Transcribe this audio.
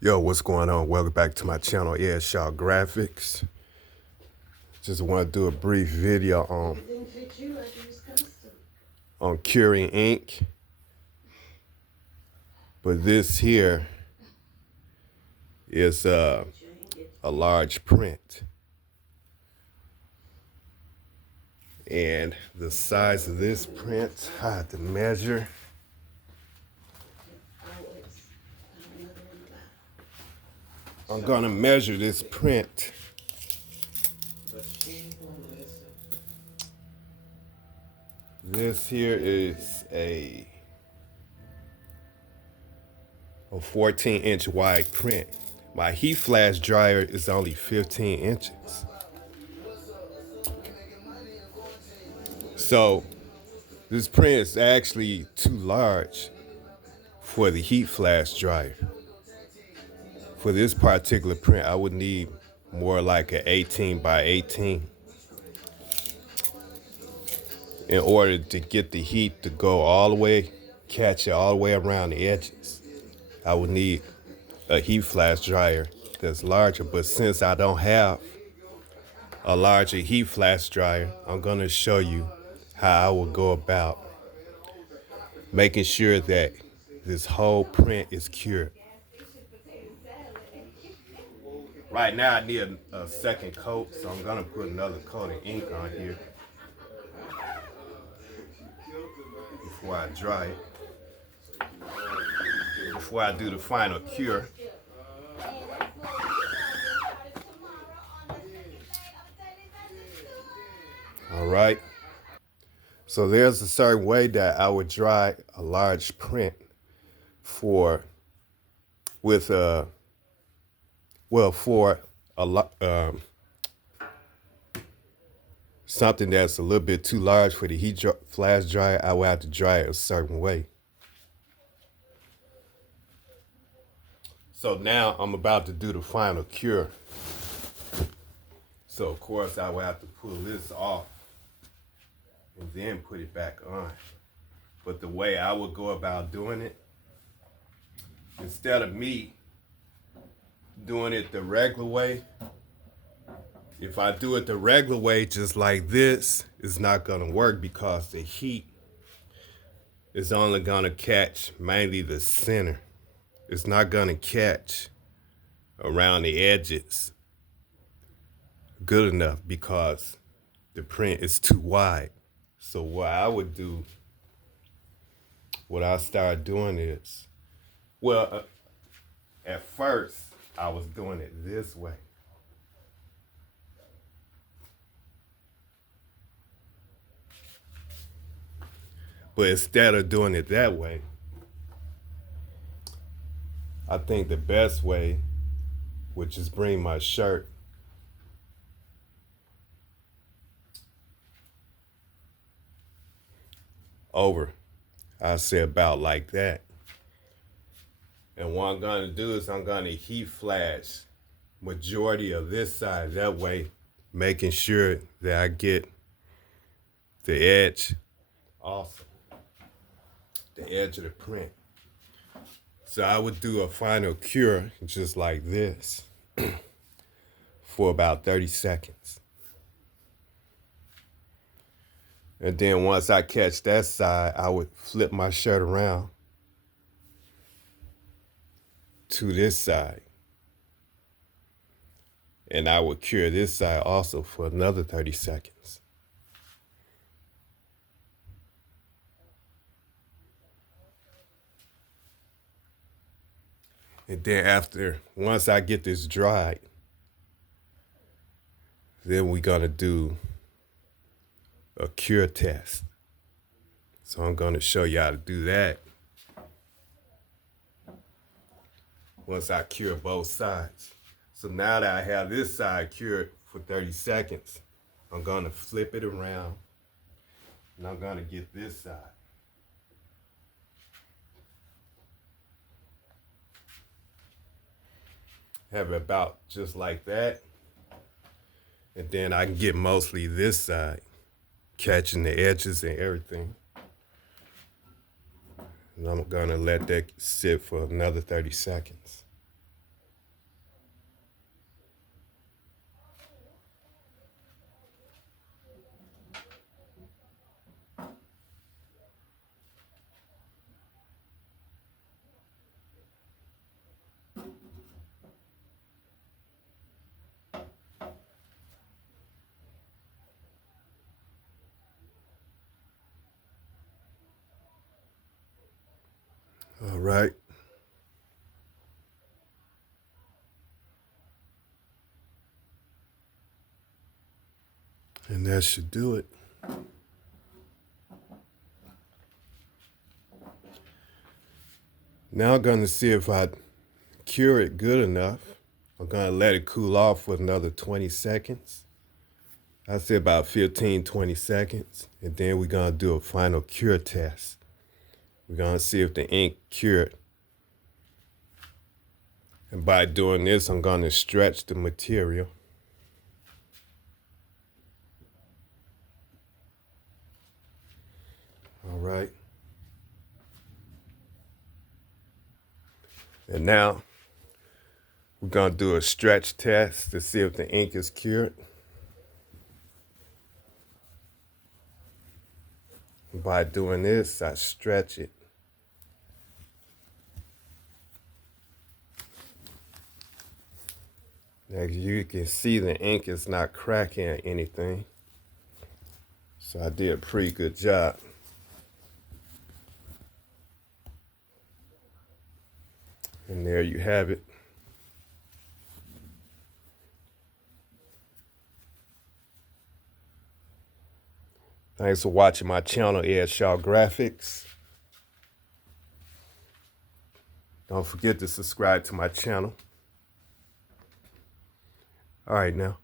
Yo, what's going on? Welcome back to my channel, Airshaw Graphics. Just want to do a brief video on curing ink. But this here is a large print. And the size of this print, I had to measure. I'm gonna measure this print. This here is a 14-inch wide print. My heat flash dryer is only 15 inches. So this print is actually too large for the heat flash dryer. For this particular print, I would need more like an 18 by 18 in order to get the heat to go all the way, catch it all the way around the edges. I would need a heat flash dryer that's larger, but since I don't have a larger heat flash dryer, I'm gonna show you how I would go about making sure that this whole print is cured. Right now I need a second coat, so I'm gonna put another coat of ink on here before I dry it, before I do the final cure. All right. So there's a certain way that I would dry a large print for something that's a little bit too large for the heat flash dryer. I would have to dry it a certain way. So now I'm about to do the final cure. So of course I would have to pull this off and then put it back on. But the way I would go about doing it, instead of me doing it the regular way, if I do it the regular way, just like this, it's not gonna work because the heat is only gonna catch mainly the center. It's not gonna catch around the edges good enough because the print is too wide. So what I would do, what I started doing is, at first I was doing it this way. But instead of doing it that way, I think the best way would just bring my shirt over. I say about like that. And what I'm gonna do is I'm gonna heat flash majority of this side. That way, making sure that I get the edge also, the edge of the print. So I would do a final cure just like this for about 30 seconds. And then once I catch that side, I would flip my shirt around to this side. And I would cure this side also for another 30 seconds. And then once I get this dried, then we're gonna do a cure test. So I'm gonna show you how to do that once I cure both sides. So now that I have this side cured for 30 seconds, I'm gonna flip it around and I'm gonna get this side. Have it about just like that. And then I can get mostly this side, catching the edges and everything. And I'm gonna let that sit for another 30 seconds. All right. And that should do it. Now I'm going to see if I cure it good enough. I'm going to let it cool off for another 20 seconds. I say about 15, 20 seconds. And then we're going to do a final cure test. We're going to see if the ink cured. And by doing this, I'm going to stretch the material. All right. And now we're going to do a stretch test to see if the ink is cured. And by doing this, I stretch it. As you can see, the ink is not cracking or anything. So I did a pretty good job. And there you have it. Thanks for watching my channel, Ed Shaw Graphics. Don't forget to subscribe to my channel. All right now.